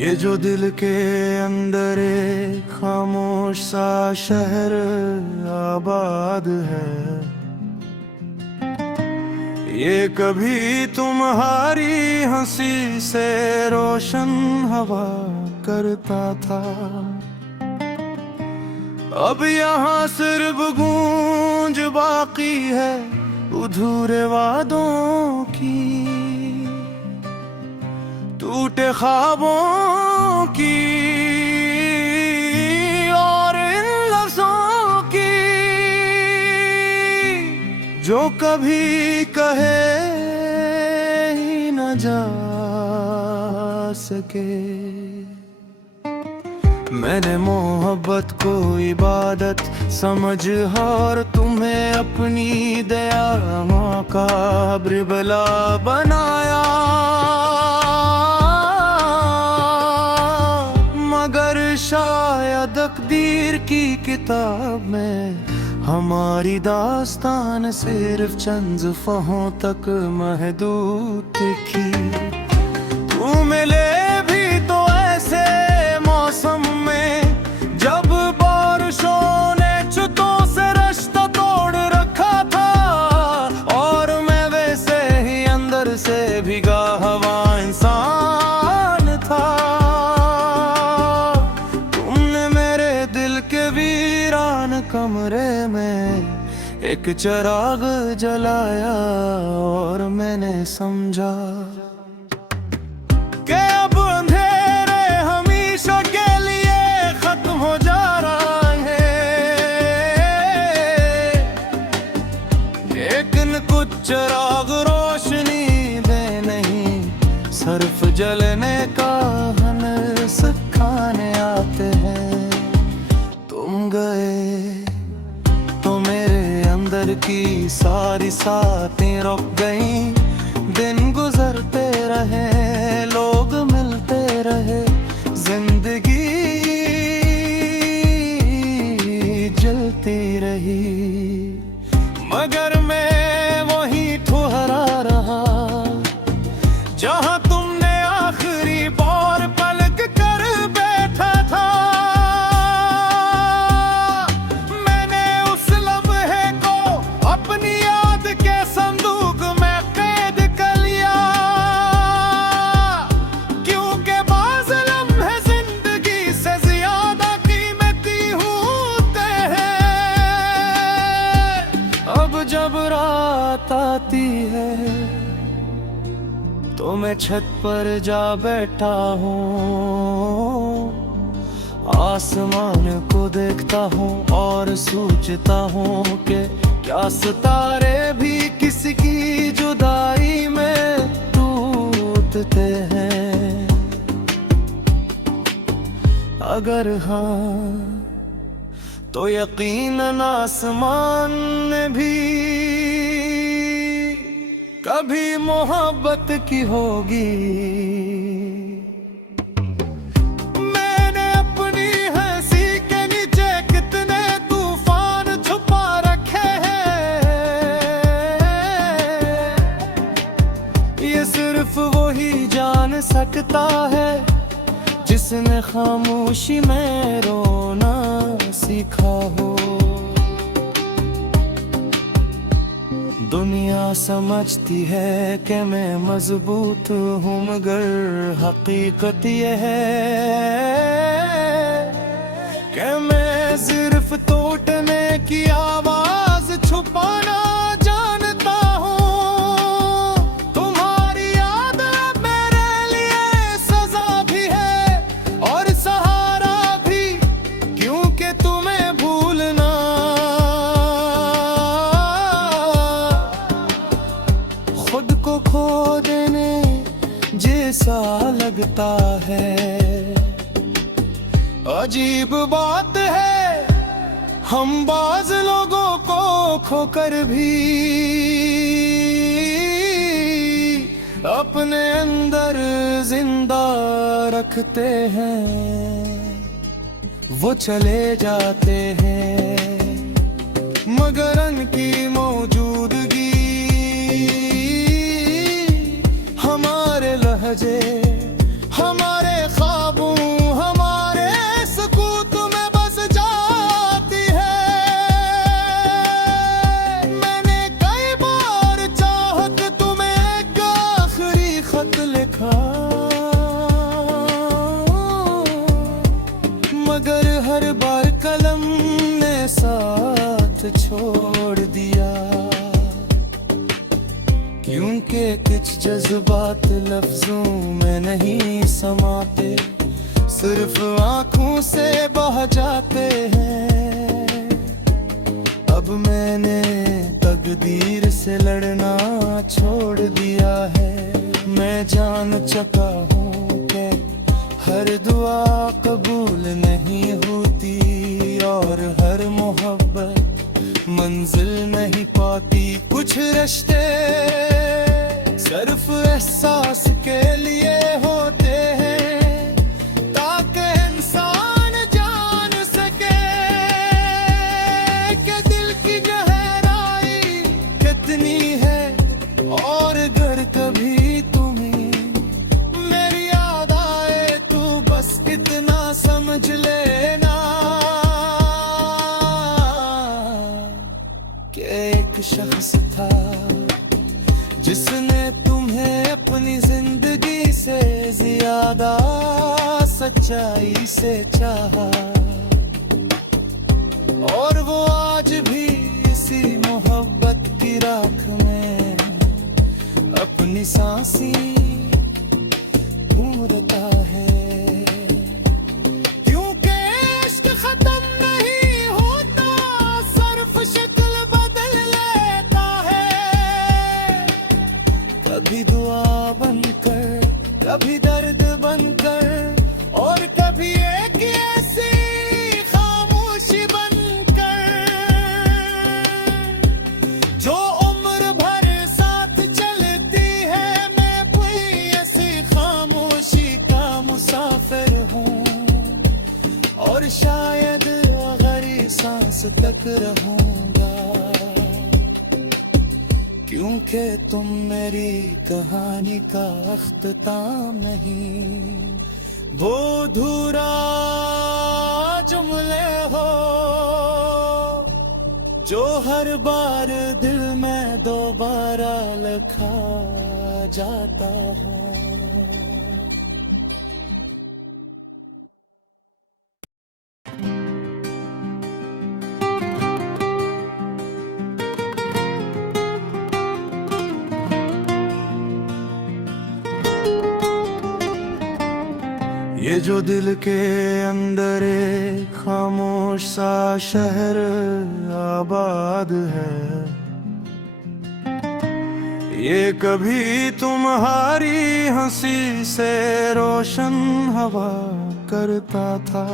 ये जो दिल के अंदर एक खामोश सा शहर आबाद है, ये कभी तुम्हारी हंसी से रोशन हवा करता था। अब यहाँ सिर्फ गूंज बाकी है अधूरे वादों की, टूटे ख्वाबों की और इन लफ्ज़ों की जो कभी कहे ही न जा सके। मैंने मोहब्बत को इबादत समझ और तुम्हें अपनी दया का बिरबला बनाया, मगर शायद तकदीर की किताब में हमारी दास्तान सिर्फ चंद सफ़हों तक महदूद थी। तू मिले भी तो ऐसे मौसम में जब बारिशों ने छुतों से रास्ता तोड़ रखा था, और मैं वैसे ही अंदर से भीगा हुआ इंसान था। तुमने मेरे दिल के वीरान कमरे में एक चिराग जलाया, और मैंने समझा कि अब अंधेरे हमेशा के लिए खत्म हो जा रहा है, लेकिन कुछ चिराग रोशनी दे नहीं, सिर्फ जलने का हुनर सिखाने आते हैं। तुम गए तो मेरे अंदर की सारी साथें रुक गईं, दिन गुजरते रहे, लोग मिलते रहे, जिंदगी जलती रही, मगर मैं वहीं ठुहरा रहा जहां तुमने आखिरी बार पलक कर बैठा था। मैंने उस लम्हे को अपनी याद के संदूक में कैद कर लिया, क्योंकि बाज़ लम्हे जिंदगी से ज्यादा कीमती होते हैं। अब जब रात आती है तो मैं छत पर जा बैठा हूँ, आसमान को देखता हूँ और सोचता हूँ कि क्या सितारे भी किसी की जुदाई में टूटते हैं। अगर हाँ तो यकीनन आसमान में भी कभी मोहब्बत की होगी। मैंने अपनी हंसी के नीचे कितने तूफान छुपा रखे हैं, ये सिर्फ वही जान सकता है जिसने खामोशी में रोना सीखा हो। दुनिया समझती है कि मैं मजबूत हूँ, मगर हकीकत ये है कि मैं सिर्फ टूटने की आवाज छुपाना जानता हूँ। तुम्हारी याद मेरे लिए सजा भी है और सहारा भी, क्योंकि तुम्हें भूलना खुद को खो देने जैसा लगता है। अजीब बात है, हम बाज लोगों को खोकर भी अपने अंदर जिंदा रखते हैं। वो चले जाते हैं मगर उनकी मौजूदगी हमारे लहजे, हमारे ख्वाब छोड़ दिया, क्योंकि कुछ जज्बात लफ्जों में नहीं समाते, सिर्फ आंखों से बह जाते हैं। अब मैंने तकदीर से लड़ना छोड़ दिया है। मैं जान चुका हूँ कि हर दुआ कबूल नहीं होती और हर मोहब्बत मंजिल नहीं पाती। कुछ रिश्ते सिर्फ एहसास के लिए होते हैं, ताकि इंसान जान सके कि दिल की गहराई कितनी है। और अगर कभी तुम्हें मेरी याद आए तो बस इतना समझ लेना कि एक शख्स था जिसने तुम्हें अपनी जिंदगी से ज्यादा सच्चाई से चाहा, और वो आज भी इसी मोहब्बत की राख में अपनी सांसें ढूंढता है। क्योंकि इश्क खत्म नहीं होता, सिर्फ शक्ल बदल लेता है। कभी दुआ बनकर, कभी दर्द बनकर, और कभी एक ऐसी खामोशी बनकर जो उम्र भर साथ चलती है। मैं कोई ऐसी खामोशी का मुसाफिर हूँ, और शायद आखिरी सांस तक रहूंगा, क्योंकि तुम मेरी कहानी का अख्ताम नहीं, वो अधूरा जुमले हो जो हर बार दिल में दोबारा लिखा जाता हो। ये जो दिल के अंदर एक खामोश सा शहर आबाद है, ये कभी तुम्हारी हंसी से रोशन हवा करता था।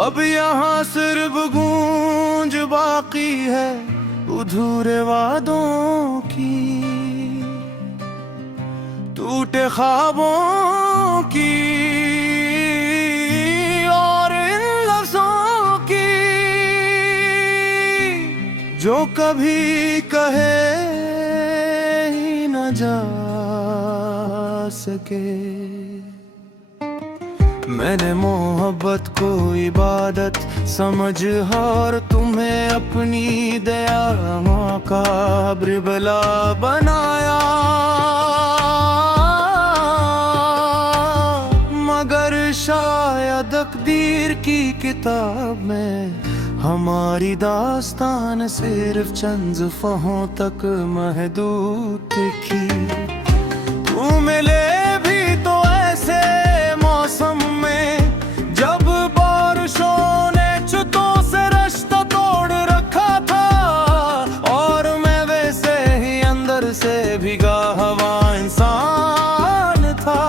अब यहाँ सिर्फ गूंज बाकी है अधूरे वादों की, टूटे ख्वाबों की, और इन लफ्जों की जो कभी कहे ही न जा सके। मैंने मोहब्बत को इबादत समझ और तुम्हें अपनी दया का बिरबला बनाया, मगर शायद तकदीर की किताब में हमारी दास्तान सिर्फ चंद सफ़हों तक महदूद थी। तू मिले भी तो ऐसे मौसम में जब बारिशों ने छतों से रास्ता तोड़ रखा था, और मैं वैसे ही अंदर से भीगा हवा इंसान था।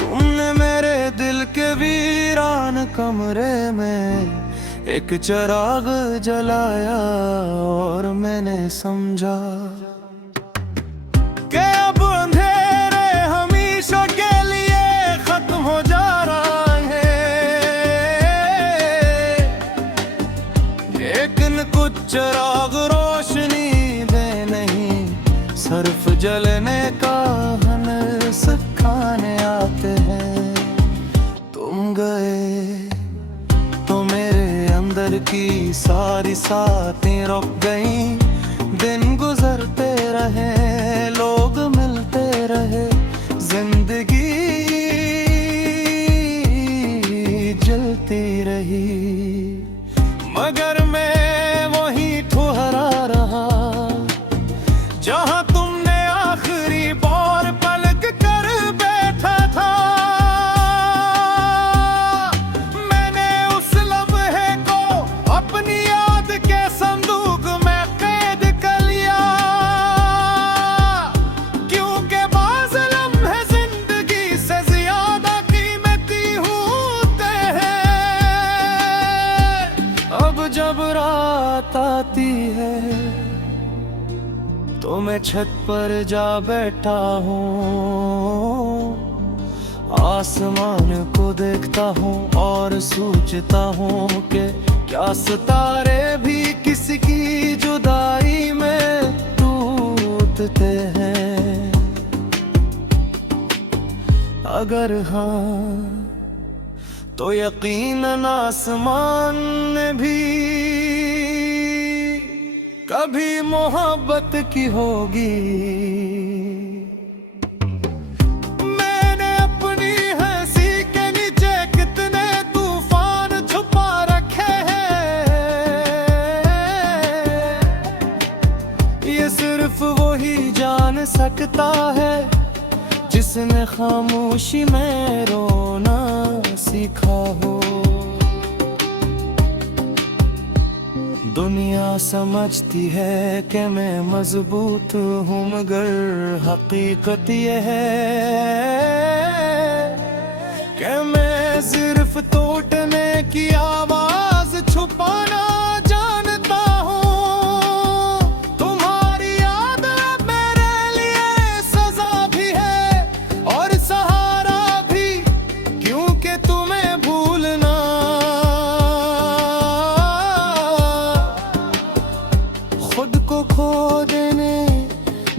तुमने मेरे दिल के वीरान कमरे में एक चिराग जलाया, और मैंने समझा कि अब अंधेरे हमेशा के लिए खत्म हो जा रहा है। लेकिन कुछ चिराग रोशनी दे नहीं, सिर्फ जलने का हुनर सिखाने आते हैं। तुम गए तो मेरे अंदर की सारी साथें रुक गईं, दिन गुजरते रहे, लोग मिलते रहे, जिंदगी जलती रही। बताती है। तो मैं छत पर जा बैठा हूँ, आसमान को देखता हूँ और सोचता हूँ कि क्या सितारे भी किसी की जुदाई में टूटते हैं। अगर हाँ तो यकीनन आसमान ने भी कभी मोहब्बत की होगी। मैंने अपनी हंसी के नीचे कितने तूफान छुपा रखे हैं, ये सिर्फ वही जान सकता है जिसने खामोशी में रोना सीखा हो। दुनिया समझती है कि मैं मजबूत हूँ, मगर हकीकत यह है कि मैं सिर्फ टूटने की आवाज छुपाना जानता हूँ। तुम्हारी याद मेरे लिए सजा भी है और सहारा भी, क्योंकि तुम्हें भूलना खुद को खो देने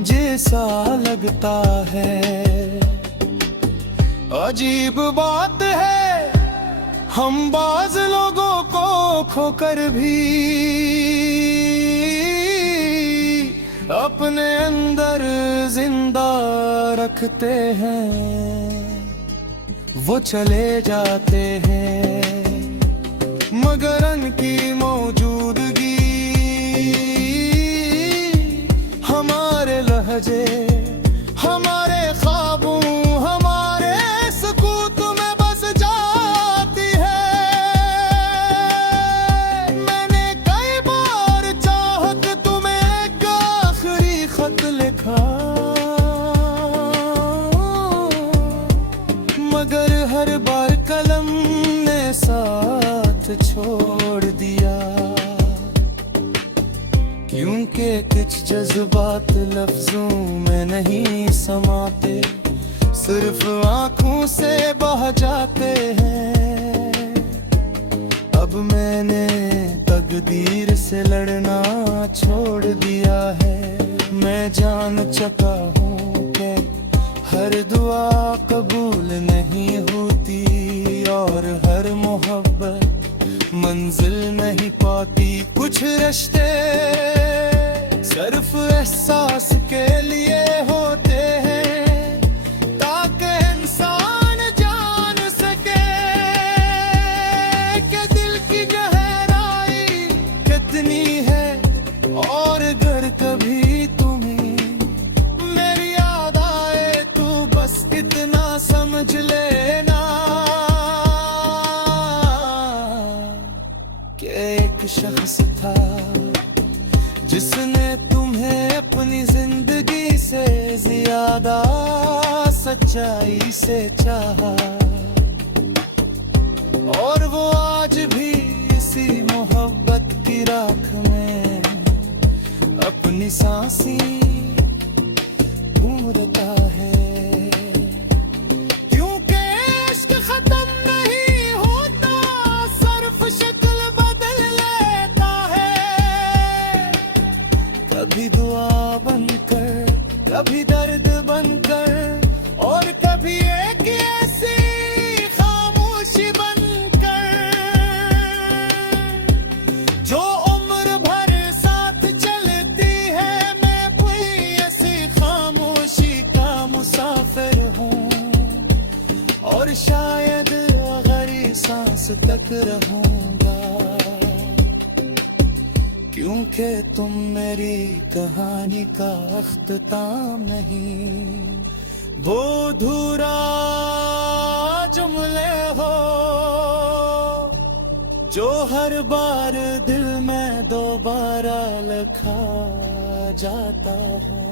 जैसा लगता है। अजीब बात है, हम बाज लोगों को खोकर भी अपने अंदर जिंदा रखते हैं। वो चले जाते हैं मगर उनकी मौजूदगी हमारे लहजे, हमारे ख्वाबों, हमारे सुकूत में बस जाती है। मैंने कई बार चाहत तुम्हें एक आखिरी खत लिखा, मगर हर बार कलम ने साथ छोड़ दिया। क्योंकि कुछ जज्बात लफ्जों में नहीं समाते, सिर्फ आंखों से बह जाते हैं। अब मैंने तकदीर से लड़ना छोड़ दिया है। मैं जान चुका हूँ कि हर दुआ कबूल नहीं होती और हर मोहब्बत मंजिल नहीं पाती। कुछ रिश्ते सिर्फ एहसास के लिए होते हैं, ताकि इंसान जान सके कि दिल की गहराई कितनी है। और अगर कभी तुम्हें मेरी याद आए तो बस इतना समझ लेना कि एक शख्स था जिसने तुम्हें अपनी जिंदगी से ज्यादा सच्चाई से चाहा, और वो आज भी इसी मोहब्बत की राख में अपनी सांसें ढूंढता है। कभी दुआ बनकर, कभी दर्द बनकर, और कभी एक ऐसी खामोशी बनकर जो उम्र भर साथ चलती है। मैं कोई ऐसी खामोशी का मुसाफिर हूँ और शायद आखिरी सांस तक रहूंगा, क्योंकि तुम मेरी कहानी का अख्ताम नहीं, वो अधूरा जुमले हो जो हर बार दिल में दोबारा लिखा जाता है।